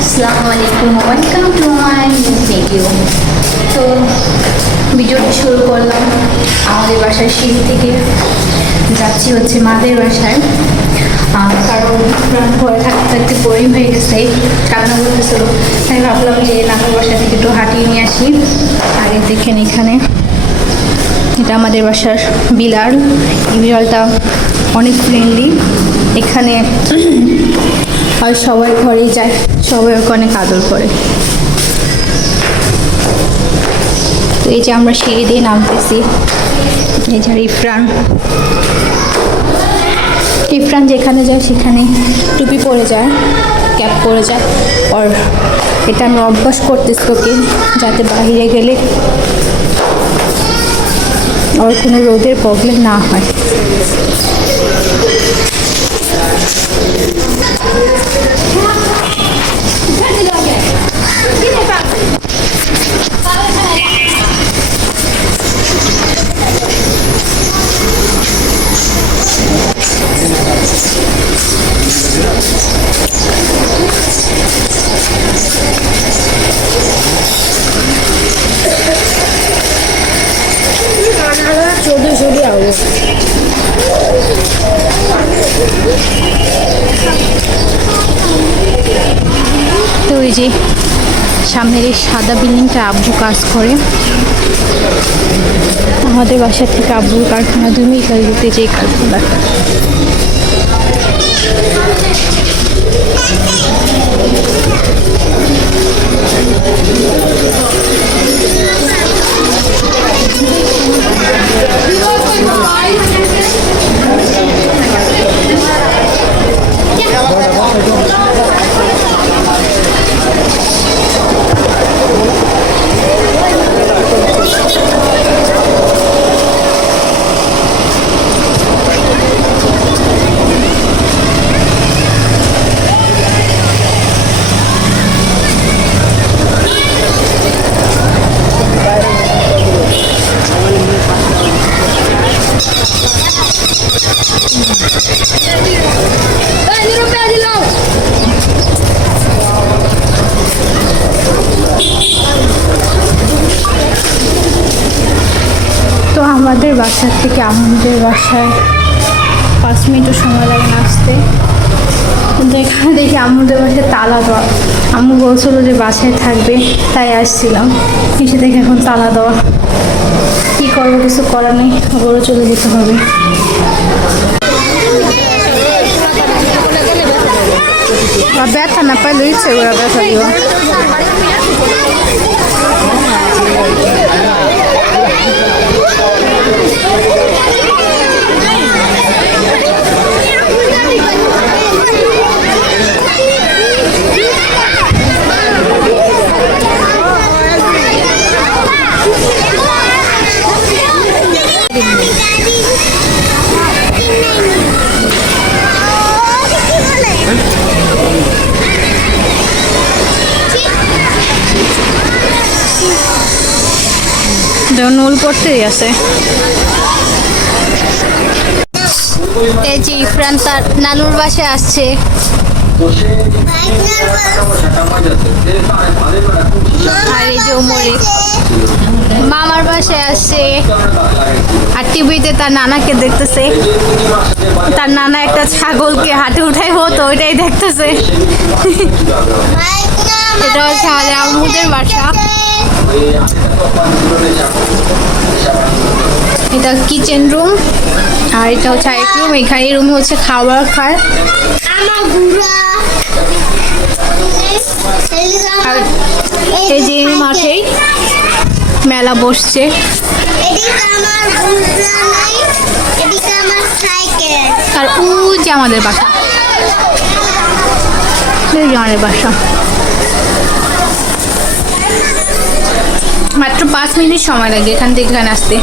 আসসালামু আলাইকুম, welcome to my video. তো ভিডিওটা শুরু করলাম আমাদের বাসার সিঁড়ি থেকে। যাচ্ছি হচ্ছে মাদের বাসায়, কারণ ঘরে থাকতে থাকতে বোরিং হয়ে গেছে, কান্না করতেছিল। তাই ভাবলাম যে নানুর বাসা থেকে একটু হাঁটিয়ে নিয়ে আসি। আগে দেখেন এখানে, এটা আমাদের বাসার বিলাল। এই বিড়ালটা অনেক ফ্রেন্ডলি। এখানে আর সবাই ঘরেই যায়, সবাই ওকে অনেক আদর করে। তো এই যে আমরা সিঁড়ি দিয়ে নামতেছি। এই যে ইফরান যেখানে যায় সেখানে টুপি পরে যায়, ক্যাপ পরে যায়। আর এটা আমি অভ্যাস করতেছি ওকে, যাতে বাইরে গেলে আর কোনো রোদের প্রবলেম না হয়। তো ওই যে সামনের এই সাদা বিল্ডিংটা আব্বু কাজ করে। আমাদের বাসা থেকে আব্বুর কারখানা 2 মিটার দূরে, যে কারখানাটা। তো আমাদের বাসার থেকে আমাদের বাসায় 5 মিনিটও সময় লাগে না আসতে। কিন্তু এখানে দেখি আমাদের বাসায় তালা দেওয়া। আম্মু বলছিল যে বাসায় থাকবে, তাই আসছিলাম। এসে দেখে এখন তালা দেওয়া। কী করবো, কিছু করার নেই, গরু চলে যেতে হবে। ব্যথা না পাইলে ইচ্ছে করে ব্যথা দিব। নুল পড়তেই আছে। এই যে ইফরান তার নানুর বাসায় আসছে। আর এই যে ওমরে মামার বাসায় আসছে। আর টিভিতে তার নানাকে দেখতেছে। তার নানা একটা ছাগলকে হাতে উঠাইবো, তো ওইটাই দেখতেছে। এটা হচ্ছে আমাদের আম্মুদের বাসা। এটা কিচেন রুম, আর এটা হচ্ছে আরেক রুম। এখানে এই রুমে হচ্ছে খাবার খায়। আর এই যে মাঠেই মেলা বসছে। আর ও যে আমাদের বাসা, আমাদের বাসা মাত্র 5 মিনিট সময় লাগে এখান থেকে এখানে আসতে।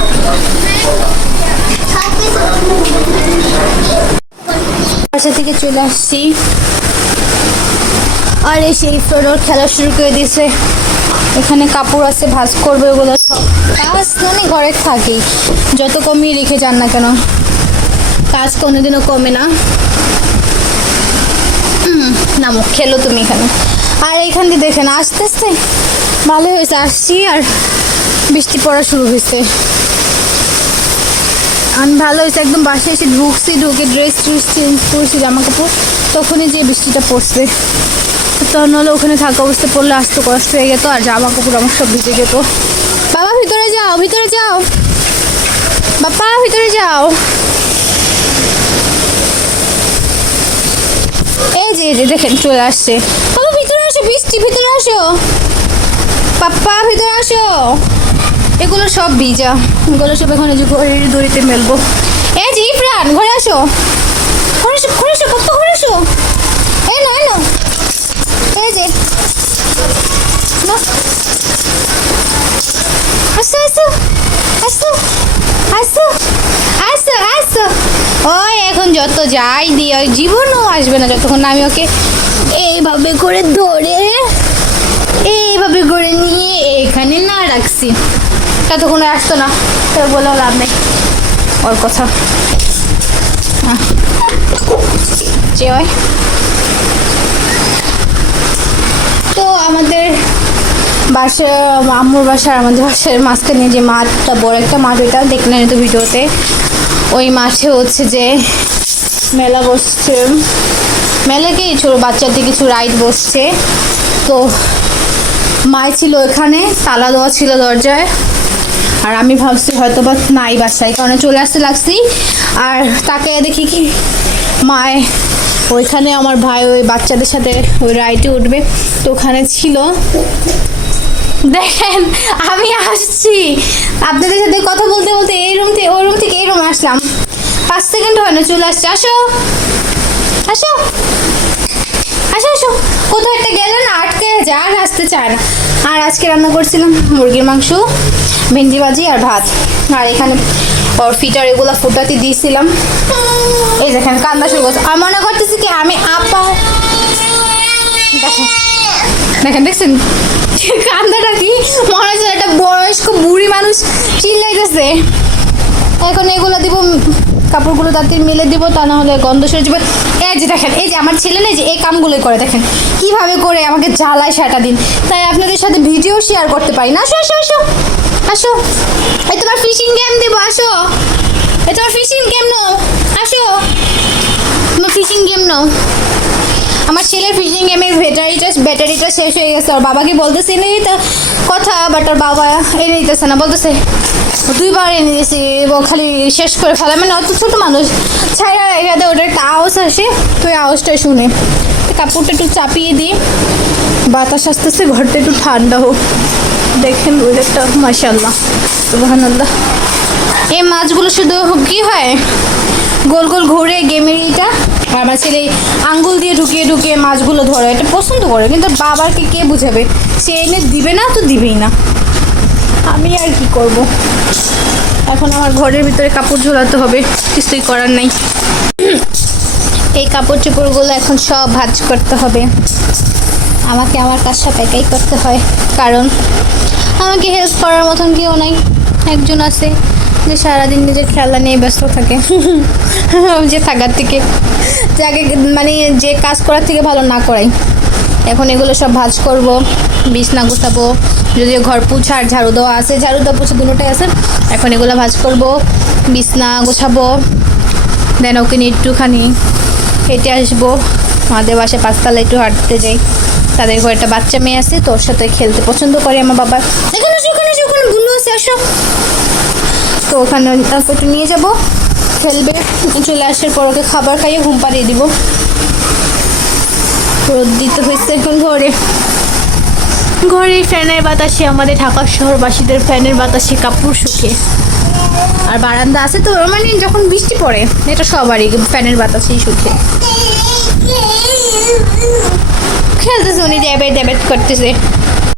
বাসা থেকে চলে আসছি, আর এই সেই ফ্লোর খেলা শুরু করে দিয়েছে। এখানে কাপড় আছে, ভাঁজ করবে ওগুলো সব। কাজ মানে ঘরে থাকি, যত কমিয়ে রেখে যান না কেন, কাজ কোনোদিনও কমে না। নামো, খেলো তুমি এখানে। আর এইখান দিয়ে দেখেন আস্তে আস্তে ভালো হয়েছে, আসছি আর বৃষ্টি পড়া শুরু হয়েছে। আমি ভালো হয়েছে, একদম বাসায় এসে ঢুকছি, ঢুকে ড্রেস চেঞ্জ করছি, জামা কাপড়, তখনই যে বৃষ্টিটা পড়ছে। তখন হলে ওখানে থাকা অবস্থা পড়লে আসতে কষ্ট হয়ে যেত, আর জামা কাপড় আমার সব ভিজে যেত। বাবা ভিতরে যাও, ভিতরে যাও, বাবা ভিতরে যাও। এই যে দেখেন চলে আসছে। বাবা ভিতরে আসো, বৃষ্টি, ভিতরে আসো, পাপ্পা ভিতরে আসো। এগুলো সব ভিজা, এগুলো সব এখন যে ঘরের দড়িতে মেলবো। এই যে ইফরান ঘরে আসো, ঘরে আসো, ঘরে আসো, পাপ্পা ঘরে আসো। এনো এনো, এই যে আসো আসো আসো আসো আসো আসো। ওই এখন যত যাই দিয়ে ওই জীবনও আসবে না যতক্ষণ না আমি ওকে এইভাবে করে ধরে এইভাবে করে নিয়ে এখানে না রাখছি, ততক্ষণ আসতো না। তো বলেও লাভ নেই ওর কথা। যে হয় তো আমাদের বাসা, আম্মুর বাসার আমাদের বাসার মাঝখানে যে মাঠটা, বড় একটা মাঠ, ওইটা দেখলেন তো ভিডিওতে। ওই মাঠে হচ্ছে যে মেলা বসছে, মেলাকে ছোটো বাচ্চাদের কিছু রাইড বসছে। তো মাই ছিল ওখানে, তালা দেওয়া ছিল দরজায়, আর আমি ভাবছি হয়তো বা নাই বাসায়, কারণ চলে আসতে লাগছি। আর তাকে দেখি কি মায় ওইখানে আমার ভাই ওই বাচ্চাদের সাথে ওই রাইডে উঠবে, তো ওখানে ছিল। দেখেন আমি আসছি আপনাদের সাথে কথা বলতে বলতে এই রুম থেকে ওই রুম থেকে এই রুমে আসলাম, 5 সেকেন্ড হয় না চলে আসছে। আসো আসো আসো আসো, কোথাও একটা গেলে না আটকে যায়, আর আসতে চায় না। আর আজকে রান্না করছিলাম মুরগির মাংস, ভেন্ডি ভাজি আর ভাত। আর এখানে ওর ফিটার এগুলো ফুটাতে দিয়েছিলাম। এই দেখেন কান্না শুরু করছে, আর মনে করতেছি কি আমি আপা, দেখেন দেখেন দেখছেন কান্দাটা কি মনে হচ্ছে একটা বয়স্ক বুড়ি মানুষ চিল্লাইতেছে। এখন এগুলো দিব, কাপড়গুলো তাড়াতাড়ি মেলে দিব, তা না হলে গন্ধ সরে যাবে। এই যে দেখেন, এই যে আমার ছেলে নেই যে এই কামগুলোই করে, দেখেন কিভাবে করে আমাকে জ্বালায় সারাটা দিন। তাই আপনাদের সাথে ভিডিও শেয়ার করতে পারি না। আসো আসো আসো আসো, এই তোমার ফিশিং গেম দেবো, আসো, এই তোমার ফিশিং গেম নাও, আসো তোমার ফিশিং গেম নাও। আমার ছেলের ফিশিং গেমের ব্যাটারিটা শেষ হয়ে গেছে, আর বাবাকে বলতেছে এনে দিতে কথা, বাট আর বাবা এনে দিতেছে না, বলতেছে 2 বার এনে দিয়েছি, খালি শেষ করে ফেলা, মানে অত ছোটো মানুষ ছাড়া এখানে ওটার একটা আওয়াজ আসে, তো ওই আওয়াজটা শুনে কাপড়টা একটু চাপিয়ে দিই, বাতাস আসতেছে, ঘরটা একটু ঠান্ডা হোক। দেখেন ওয়েদারটা মাশাআল্লাহ সুবহানাল্লাহ। এই মাছগুলো শুধু কি হয় গোল গোল ঘুরে গেমের এইটা, আর আমার ছেলে আঙ্গুল দিয়ে ঢুকিয়ে ঢুকিয়ে মাছগুলো ধরে, এটা পছন্দ করে, কিন্তু বাবাকে কে বুঝাবে, সে এনে দিবে না তো দিবেই না, আমি আর কি করব। এখন আমার ঘরের ভিতরে কাপড় ঝোলাতে হবে, কিছুই করার নাই। এই কাপড় চোপড়গুলো এখন সব ভাঁজ করতে হবে, আমাকে আমার কাজ সব একাই করতে হয়, কারণ আমাকে হেল্প করার মতন কেউ নাই। একজন আছে যে সারাদিন নিজের খেলা নিয়ে ব্যস্ত থাকে, যে থাকার থেকে যাকে মানে যে কাজ করার থেকে ভালো না করাই। এখন এগুলো সব ভাঁজ করব, বিছনা গুছাবো, যদিও ঘর পুছা আর ঝাড়ু দেওয়া আছে, ঝাড়ু দেওয়া পুছা দুটোটাই আছে। এখন এগুলো ভাঁজ করব, বিছনা গোছাবো, দেন ওকে নিয়ে একটুখানি হেঁটে আসবো। আমাদের বাসায় 5 তলা একটু হাঁটতে যাই, তাদের ঘরে একটা বাচ্চা মেয়ে আছে, তো ওর সাথে খেলতে পছন্দ করে আমার বাবা। এখানে আসো, ওখানে আসো, ওখানে ভুলো আছে, আসো। তো ওখানে একটু নিয়ে যাব, খেলবে, চলে আসার পর ওকে খাবার খাইয়ে ঘুম পাড়িয়ে দিব। রোদ দিতে হয়েছে এখন ঘরে ফ্যানের বাতাসে, আমাদের ঢাকা শহরবাসীদের ফ্যানের বাতাসে কাপড় শুকে। আর বারান্দা আছে তো, মানে যখন বৃষ্টি পড়ে এটা সবারই ফ্যানের বাতাসেই শুকে। খেলতেছে উনি, ড্যাবেট করতেছে।